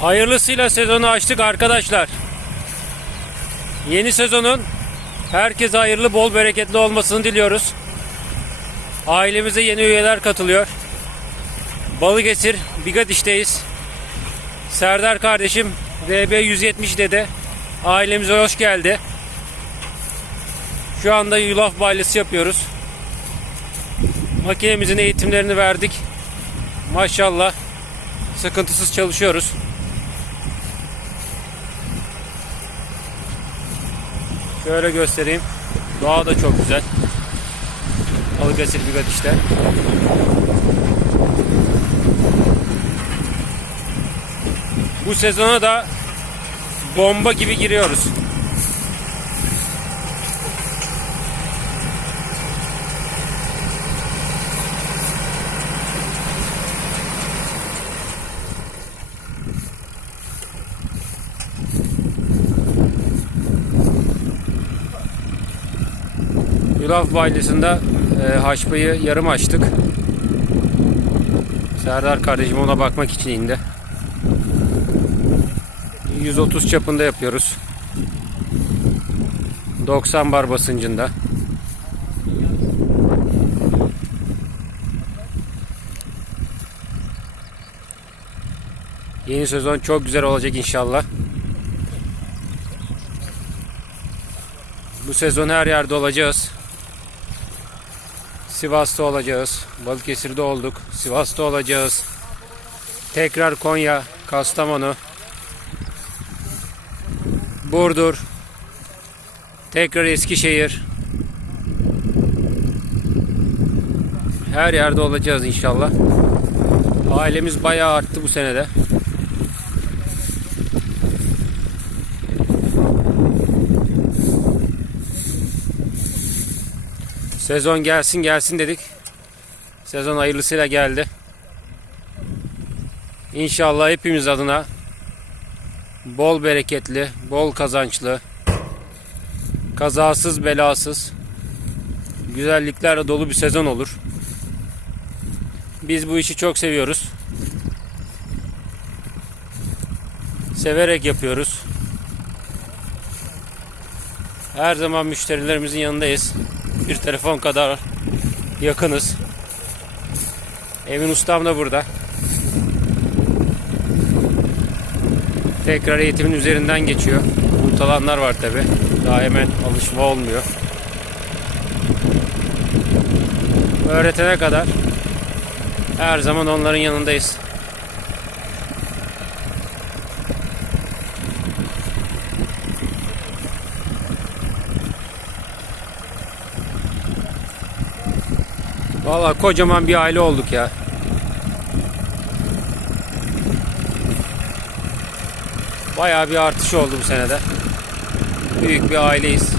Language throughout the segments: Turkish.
Hayırlısıyla sezonu açtık arkadaşlar. Yeni sezonun herkese hayırlı, bol bereketli olmasını diliyoruz. Ailemize yeni üyeler katılıyor. Balıkesir Bigadiş'teyiz. Serdar kardeşim VB 170 dedi. Ailemize hoş geldi. Şu anda yulaf balyası yapıyoruz. Makinemizin eğitimlerini verdik. Maşallah sıkıntısız çalışıyoruz. Şöyle göstereyim. Doğa da çok güzel. Balıkesir Bigadiş'te. Bu sezona da bomba gibi giriyoruz. Yulaf baylısında e, haşpayı yarım açtık. Serdar kardeşim ona bakmak için indi. 130 çapında yapıyoruz. 90 bar basıncında. Yeni sezon çok güzel olacak inşallah. Bu sezon her yerde olacağız. Sivas'ta olacağız. Balıkesir'de olduk. Sivas'ta olacağız. Tekrar Konya, Kastamonu, Burdur, tekrar Eskişehir. Her yerde olacağız inşallah. Ailemiz bayağı arttı bu senede. Sezon gelsin gelsin dedik. Sezon hayırlısıyla geldi. İnşallah hepimiz adına bol bereketli, bol kazançlı, kazasız belasız, güzelliklerle dolu bir sezon olur. Biz bu işi çok seviyoruz. Severek yapıyoruz. Her zaman müşterilerimizin yanındayız. Bir telefon kadar yakınız. Evin ustam da burada. Tekrar eğitimin üzerinden geçiyor. Unutalanlar var tabi. Daha hemen alışma olmuyor. Öğretene kadar her zaman onların yanındayız. Vallahi kocaman bir aile olduk ya. Bayağı bir artış oldu bu senede. Büyük bir aileyiz.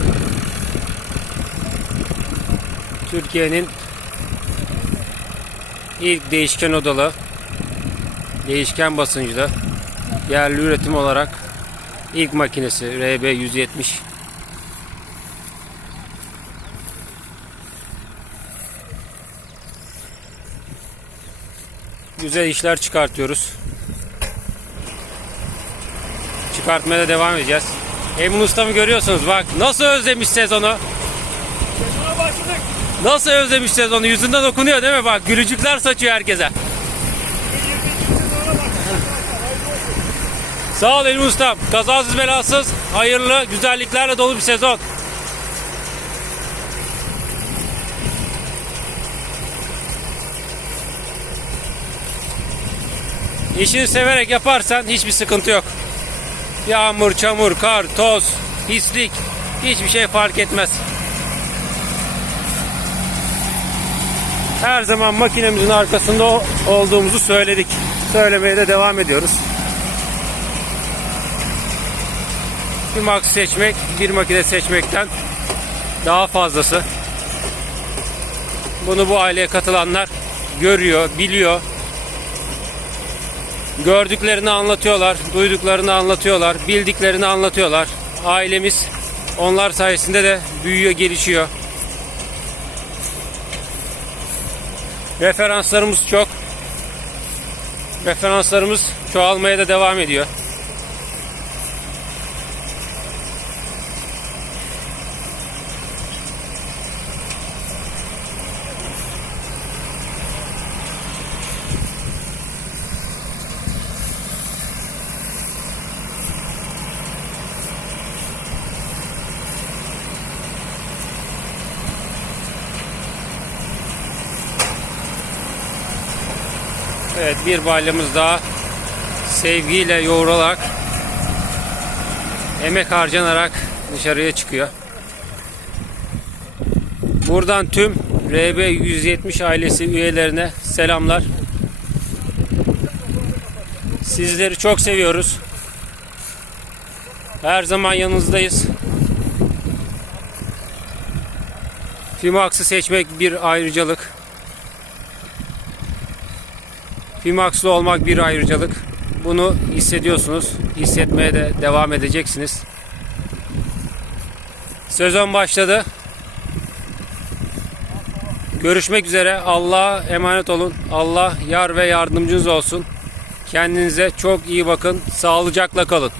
Türkiye'nin ilk değişken odalı, değişken basıncılı, yerli üretim olarak ilk makinesi RB 170. Güzel işler çıkartıyoruz. Çıkartmaya da devam edeceğiz. Emin Usta'mı görüyorsunuz bak nasıl özlemiş sezonu. Sezona başladık. Nasıl özlemiş sezonu yüzünden okunuyor değil mi bak gülücükler saçıyor herkese. 22. sezona başladık. Hayırlı olsun. Sağ ol Emin Ustam. Kazasız belasız hayırlı güzelliklerle dolu bir sezon. İşini severek yaparsan hiçbir sıkıntı yok. Yağmur, çamur, kar, toz, pislik hiçbir şey fark etmez. Her zaman makinemizin arkasında olduğumuzu söyledik. Söylemeye de devam ediyoruz. Bir max seçmek, bir makine seçmekten daha fazlası. Bunu bu aileye katılanlar görüyor, biliyor. Gördüklerini anlatıyorlar, duyduklarını anlatıyorlar, bildiklerini anlatıyorlar. Ailemiz onlar sayesinde de büyüyor, gelişiyor. Referanslarımız çok. Referanslarımız çoğalmaya da devam ediyor. Evet bir balyamız daha sevgiyle yoğrularak emek harcanarak dışarıya çıkıyor. Buradan tüm RB 170 ailesi üyelerine selamlar. Sizleri çok seviyoruz. Her zaman yanınızdayız. Fimax'ı seçmek bir ayrıcalık. Fimax'lı olmak bir ayrıcalık. Bunu hissediyorsunuz. Hissetmeye de devam edeceksiniz. Sezon başladı. Görüşmek üzere. Allah'a emanet olun. Allah yar ve yardımcınız olsun. Kendinize çok iyi bakın. Sağlıcakla kalın.